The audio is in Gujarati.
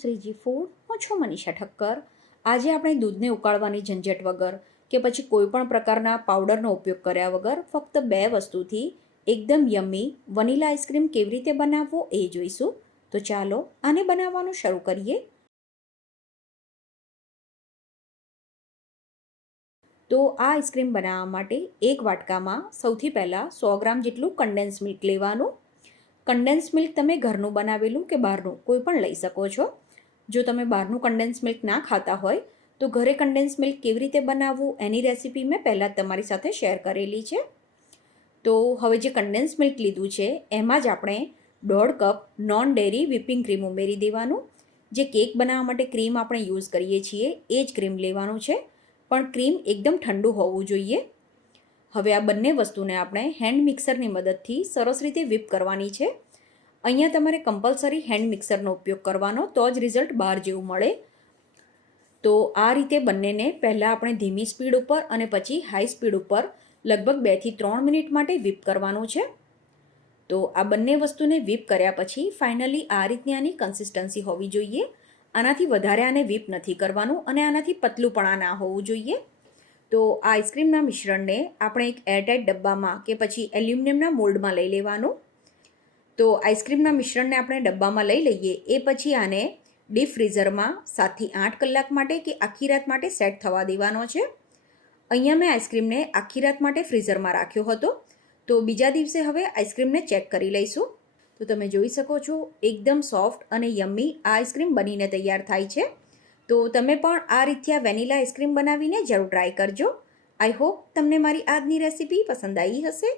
શ્રીજી ફૂડ. હું છું મનીષા ઠક્કર. આજે આપણે દૂધને ઉકાળવાની ઝંઝટ વગર કે પછી કોઈ પણ પ્રકારના પાવડરનો ઉપયોગ કર્યા વગર ફક્ત 2 વસ્તુથી એકદમ યમ્મી વનીલા આઈસ્ક્રીમ કેવી રીતે બનાવવો એ જોઈશું. તો ચાલો આને બનાવવાનું શરૂ કરીએ. તો આ આઈસ્ક્રીમ બનાવવા માટે એક વાટકામાં સૌથી પહેલાં 100 ગ્રામ જેટલું કન્ડેન્સ મિલ્ક લેવાનું. કન્ડેન્સ મિલ્ક તમે ઘરનું બનાવેલું કે બહારનું કોઈ પણ લઈ શકો છો. જો તમે બહારનું કન્ડેન્સ મિલ્ક ના ખાતા હોય તો ઘરે કન્ડેન્સ મિલ્ક કેવી રીતે બનાવવું એની રેસીપી મેં પહેલાં જ તમારી સાથે શેર કરેલી છે. તો હવે જે કન્ડેન્સ મિલ્ક લીધું છે એમાં જ આપણે 1.5 cup non dairy whipping cream ઉમેરી દેવાનું. જે કેક બનાવવા માટે ક્રીમ આપણે યુઝ કરીએ છીએ એ જ ક્રીમ લેવાનું છે, પણ ક્રીમ એકદમ ઠંડુ હોવું જોઈએ. હવે આ બંને વસ્તુને આપણે હેન્ડ મિક્સરની મદદથી સરસ રીતે whip કરવાની છે. અહીંયા તમારે કમ્પલસરી હેન્ડ મિક્સરનો ઉપયોગ કરવાનો, તો જ રિઝલ્ટ બહાર જેવું મળે. તો આ રીતે બંનેને પહેલાં આપણે ધીમી સ્પીડ ઉપર અને પછી હાઈ સ્પીડ ઉપર લગભગ 2 થી 3 મિનિટ માટે whip કરવાનું છે. તો આ બંને વસ્તુને whip કર્યા પછી ફાઇનલી આ રીતની આની કન્સિસ્ટન્સી હોવી જોઈએ. આનાથી વધારે આને whip નથી કરવાનું અને આનાથી પતલું પણ ના હોવું જોઈએ. તો આ આઈસ્ક્રીમના મિશ્રણને આપણે એક એરટાઇટ ડબ્બામાં કે પછી એલ્યુમિનિયમના મોલ્ડમાં લઈ લેવાનું. તો આઈસ્ક્રીમના મિશ્રણને આપણે ડબ્બામાં લઈ લઈએ એ પછી આને ડીપ ફ્રીઝરમાં 7 થી 8 કલાક માટે કે આખી રાત માટે સેટ થવા દેવાનો છે. અહીંયા મેં આઈસ્ક્રીમને આખી રાત માટે ફ્રીઝરમાં રાખ્યો હતો. તો બીજા દિવસે હવે આઈસ્ક્રીમને ચેક કરી લઈશું. તો તમે જોઈ શકો છો એકદમ સોફ્ટ અને યમ્મી આ આઈસ્ક્રીમ બનીને તૈયાર થાય છે. તો તમે પણ આ રીતે વેનીલા આઈસ્ક્રીમ બનાવીને જરૂર ટ્રાય કરજો. આઈ હોપ તમને મારી આજની રેસીપી પસંદ આવી હશે.